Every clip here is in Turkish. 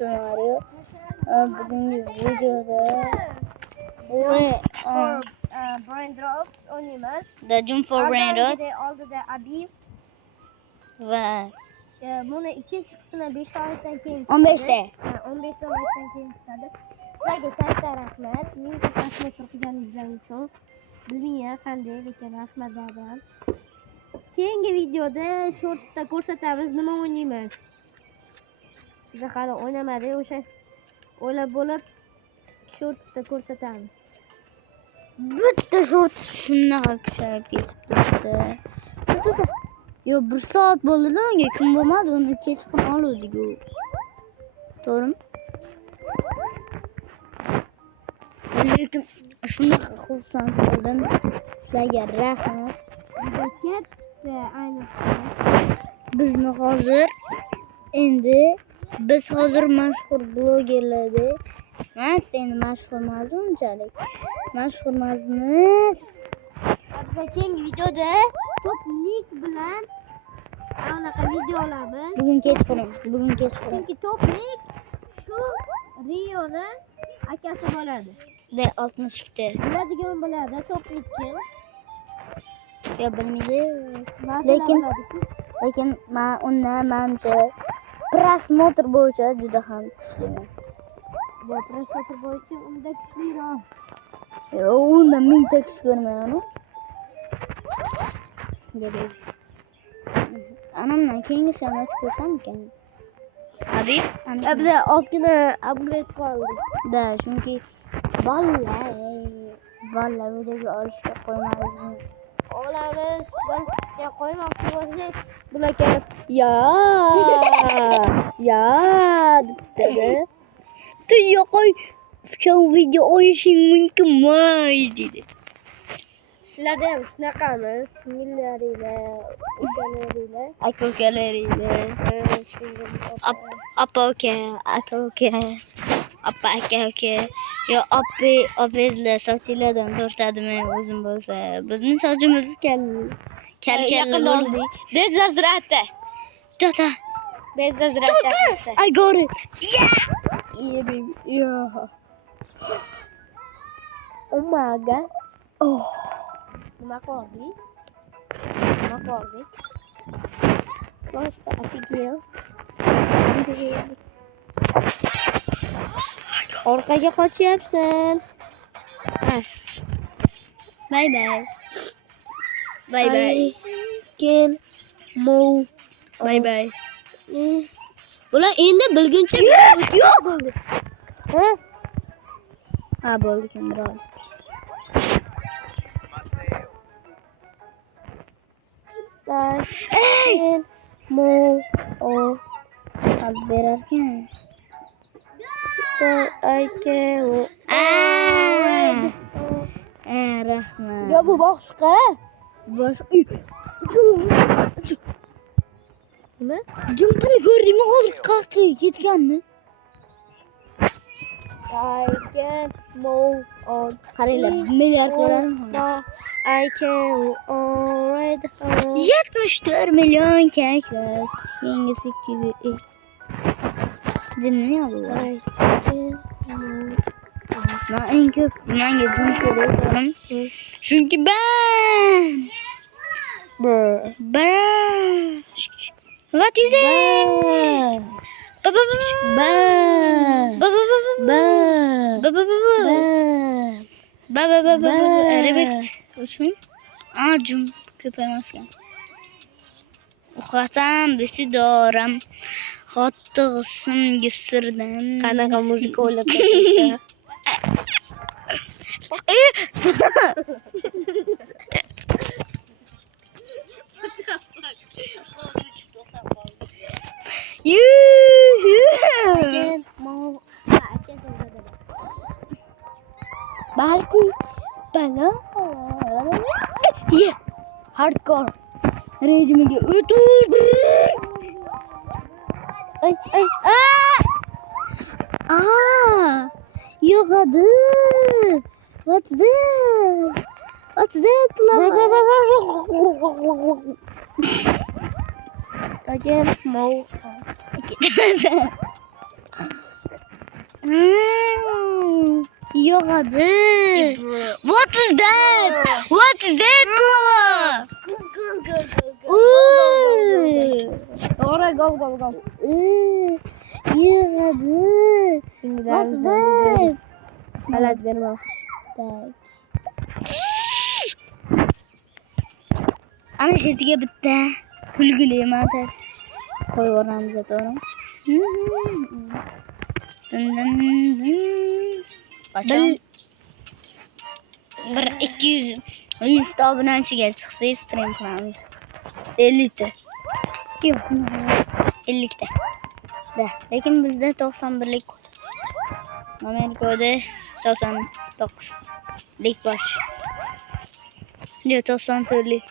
Mario. Bugungi videoda Brain Drops oynaymiz. The Jump for Brain Rot Oldida Abi va buni ikkinchi qismi 5 oydan keyin 15 ta. 15 oydan keyin chiqadi. Sizlarga katta rahmat. Meni prosmotr qilganingiz uchun. Bilmayman qanday, lekin rahmat baribir. Keyingi videoda shortsda ko'rsatamiz nima o'ynaymiz. Biz hali o'ynamadik, o'sha o'ylab bo'lib shortsda ko'rsatamiz. bitta short shunaqa kuchayib ketib turibdi. Yo 1 soat bo'ldi-da, unga kim bo'lmadi, uni kechqurun oluvdik u. To'g'rimi? Lekin shunaqa xursand bo'ldim. Sizlarga rahmat. Juda katta ayniqsa. Bizni hozir biz hozir mashhur blogerlardik. Mas endi mashhur emas unchalik. Mashhur emasmiz. Biz keyingi videoda top nik bilan anaqa video olamiz. Bugun kechqurun. Chunki top nik shu Rioni akasi bo'ladi. De 62 ta. Biladigan bo'ladi top nik kim? Yo bilmaydi. Lekin men undan menimcha prasmotr bo'yicha juda ham kuchliman. Bu prasmotr bo'yicha unda kuchliroq. Yo undan 1000 ta kuch ko'rmayman. Anamdan keyingi samolyot ko'rsam ekan. Abi, Biz ozgina upgrade qildik. Da, chunki bolalar videoga olishga qo'ymadik. Olamiz, bir qo'ymoqchi bo'lsak, bular kelib, ya dedi. Tuyya qo'y, shu video o'yishing mumkinmi dedi. Sizlarda ham shunaqamiz, singillaringlar, ukalaringlar, Aka-ukalaringlar, aka-uka, aka-uka. Yo opangizlar sochinglardan tortadimi o'zim bo'lsa, bizning sochimiz kal bo'ldi. Bez vazirati. Jota. Bez vazirati. I got it. Yeah, baby. Yeah. Oh my god. Oh. Nima qildik? Просто офигел. Orqaga qochyapsan. Bye bye. Bye bye. Ken move. Bye bye. Bular endi bilguncha yo'q bo'ldi. Ha, bo'ldi, kimdir oldi. Hey! Move. Olib berarkan. Rahmat. Yo bu boshqa. Nima? Jumpini ko'rdingmi hozir qayerga ketganni? I can move on. Qaranglar, milliard ko'radimi? I can already 74 million kaklas. Yengisi 2. Jinni yo'q. Men eng ko'p menga jum ko'raman. Chunki What is it? Robert, uchun jum ko'paymasgan. Uxlasam besi doram. Xotig'sim gisirdan. Qanaqa muzika o'ylab topsa. Balki bana hardcore rejimiga o'tdi. Yo'qadi. What's that? Again, move. Yo'q edi. What is that? What is that, baba? To'g'ri, gol. Yo'q edi. What is that? G'alat berma. Ana shu yerga bitta kulgili matar qo'yib yuboramiz to'g'rimi? Qachon? Bir 200 ta obunachiga chiqsa stream qilamiz. 50 ta. Yo'q, 50 ta. Da, lekin bizda 91lik kod. Amerikada 99 lik bosh. Yo'q, 94lik.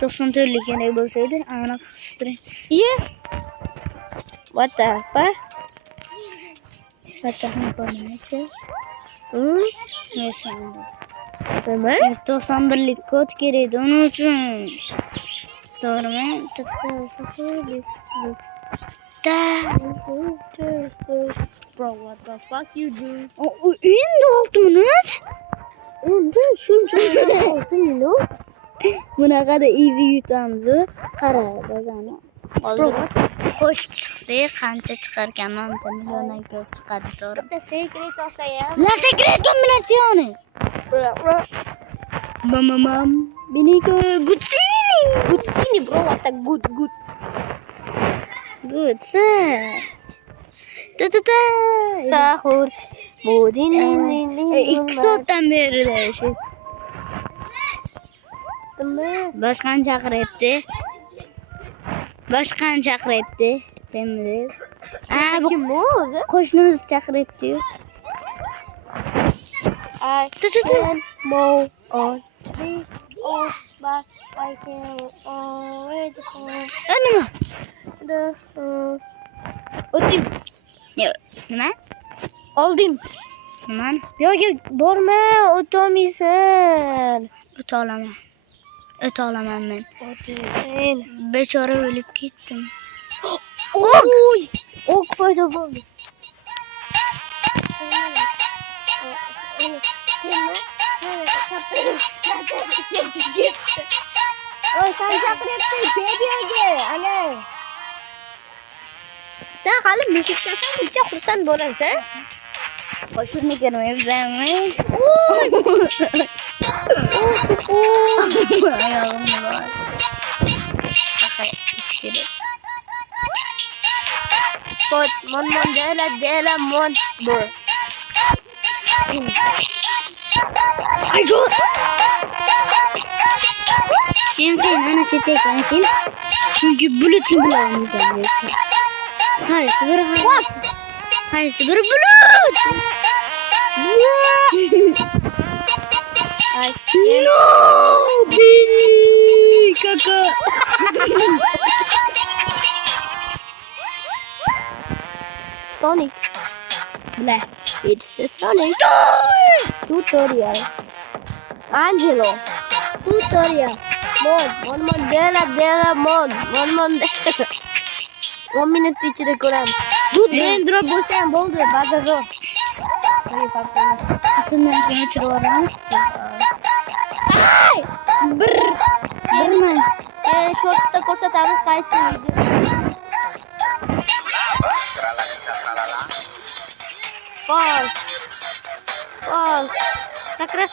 94lik kerak bo'lsaydi, aniq stream. What the fuck? Fatahni ko'rmaychi. Nima? 91lik kod kerak uning uchun. To'g'rimi? Bro, what the fuck you do? Endi 6 minut. Endi shuncha 6 minut. Bunaqada easy yutamiz. Qara, bazani. Hozir qo'shib chiqsak qancha chiqarkan, manimcha milliondan ko'p chiqadi, to'g'ri? Bitta secret olsa ham. La secret kombinatsioni. Mamam. Beniko Guccini Bro, what a good. Good, sir. Ta. Sahur. Budin. 2 soatdan beri shu. Boshqani chaqiryapti. Temir. Bu Kim bu o'zi? qo'shnimiz chaqiryapti-yu. More on this old but I can already Nima? O'tim. Yo'q, nima? Oldim. Nimani? Yo'q, borma, o'tolmaysan. O'ta olaman men. O'ting. Bechora o'lib ketdim. Ok paydo bo'ldi. Oy, sen chaqiryapsan, videoga. Ana. Sen hali mushukchasan, buncha xursand bo'lasan. Qo'shimni ko'rmayapsanmi? Oyog'imni bos. Faqat ichkiri. Pot, mon dela mon bu. Ay god. Kim ana shu tekan kim? Chunki bulutni bilamiz. Qaysi bir bulut? Ay, no, Billy, kaka. Sonic. Black. It's a Sonic. Tutorial. Angelo. Tutorial. Mon dela mon. 10 minut ichida ko'ramiz. Bu brain drop bo'lsa ham bo'ldi, baza zo'r. Shundan keyin o'chirib yuboramiz. Birman. Shortda ko'rsatamiz qaysi video. False. Sakra.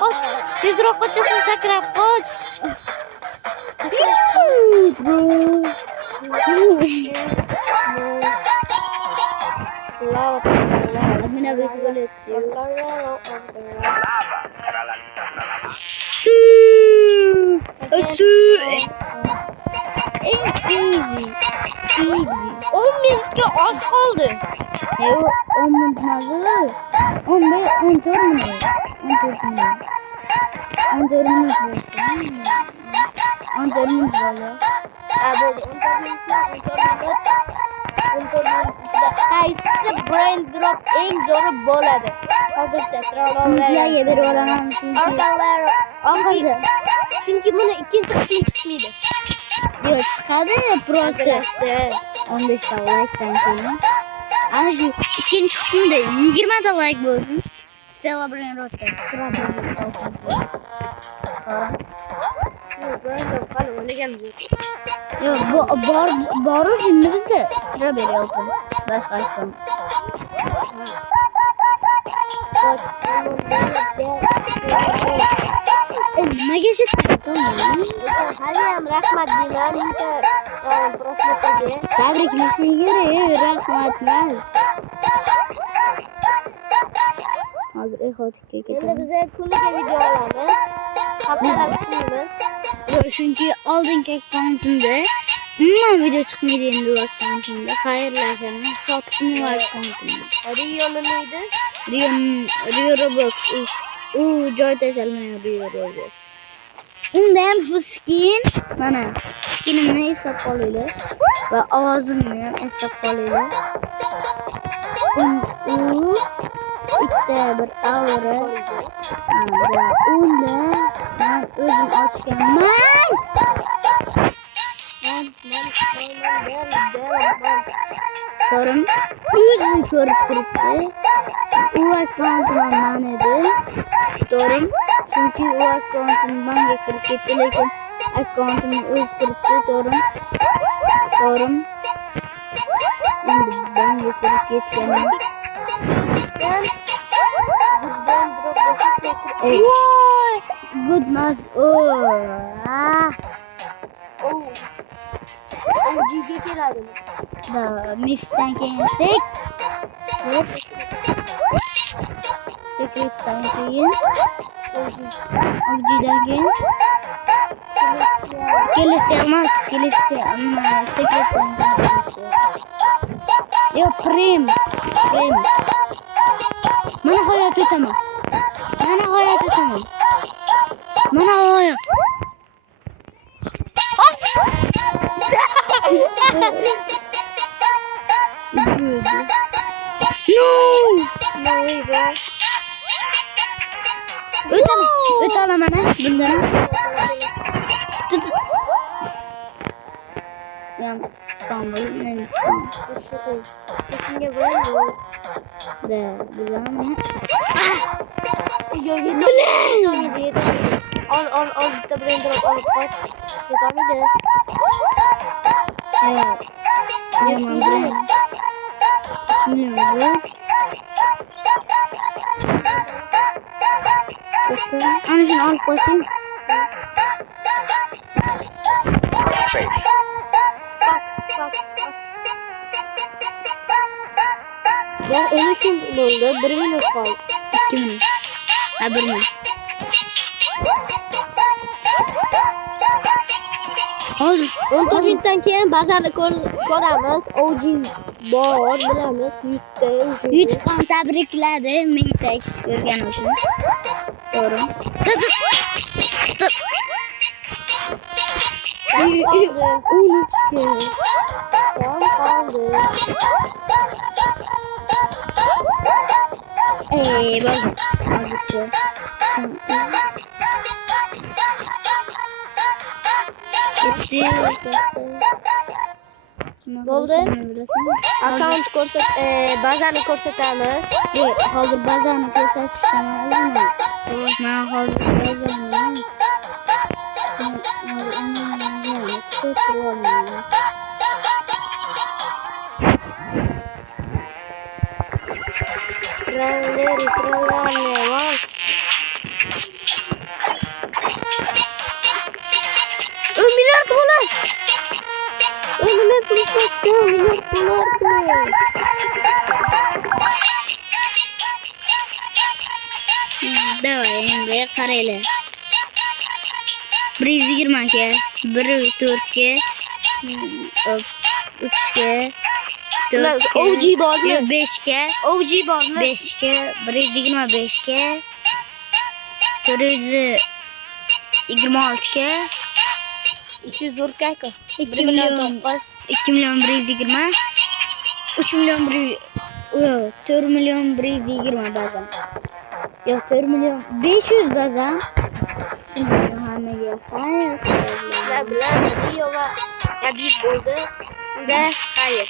Qoch. Tezroq qochasan, sakra. Qoch. Admina böyle diyor. Easy. 10 minutga oz qoldi. 10 minut mazur. 14 minut. 14 minut bo'ldi. Bo'ldi. 14 minutda qaysi brain drop eng zo'ri bo'ladi? Hozircha Sizlarga berib olaman oxirida. Chunki buni ikkinchi qismi chiqmaydi. Yo'q, chiqadi, просто 15 ta like'dan keyin. Ana şu ikinci kısmında 20 da like bo'lsin. Celebrate Rocket. Yok bu boru şimdi bizde strawberry olsun. Başka olsun. Nima geçti? Tamam. Haliyam rahmat deyman. Prosmetaga. Tabriklashingga rahmatlar. Hozir ehotikka Endi ketamiz. biz kuniga video olamiz. Haftalab kunimiz. Yo, chunki oldingi akkauntimda umuman video chiqmaydi endi bu akkauntimda. Xayrlashaman. Sotdim bu akkauntimda. Rio nimaydi? Rio Roblox. U joy tashalmaydi Rio Roblox. Unda ham shu skin, mana skinimni eslab qolinglar va ovozimni ham eslab qolinglar. U ikkita bir aura. Unda men o'zim ochganman. Ko'rim, o'zini ko'rib turibdi. U akkauntim man edi. To'g'rim, chunki u akkauntim banga kirib ketdi, lekin akkauntimni o'zi turibdi. To'g'rim. Endi banga kirib ketgan. Voy! Good mas. OG'ga keladi. Da mifdan keyin Secret'dan keyin OG'dan keyin Celestial Secret'dan keyin yo Prime. Mana hayot o'taman. Mana hayot. No way, bro. Ötalam mana bundan. Tut. Yang İstanbul, ne İstanbul? Kesinlikle böyle. De, güzel mi? Yeter. Al bir de buraya drop alıp kaç. Yeter miydi? Evet. Yaman buraya. Şimdi bu. Ana şunu alıp koyayım. Bak. Ben ölüşüm oldu. 1 minut kaldı. 2 minut. Ha 1 minut. Hozir 14 minutdan keyin bazarda ko'ramiz. OG bor, bilamiz. YouTube'dan tabrikladi. Ming thanks ko'rganim uchun. To'g'ri. Tut. 13 kaldı. Bakın. Azıcık. Bitti. Oldu. Account bazarını ko'rsatamiz. Yo'q, hozir bazani ko'rsatishdan oldin. Men hozir bazani Milyar dolar. Önüme fırsattı. Milyar dolardı. Давай, endi qaranglar. 120 ga, 1 4 ga, 3 ga, 4 ga, OG bormi? Yo'q 5 ga, OG bormi? 5 ga, 125 ga, 426 ga, 240 kayko. 2 milyon 120, 3 milyon 1, yo'q 4 milyon 120 bazan. Yo'q 4 milyon 500 bazan. Şimdi hammaga hayır. Bilan video va bir bo'ldi. Unda hayır.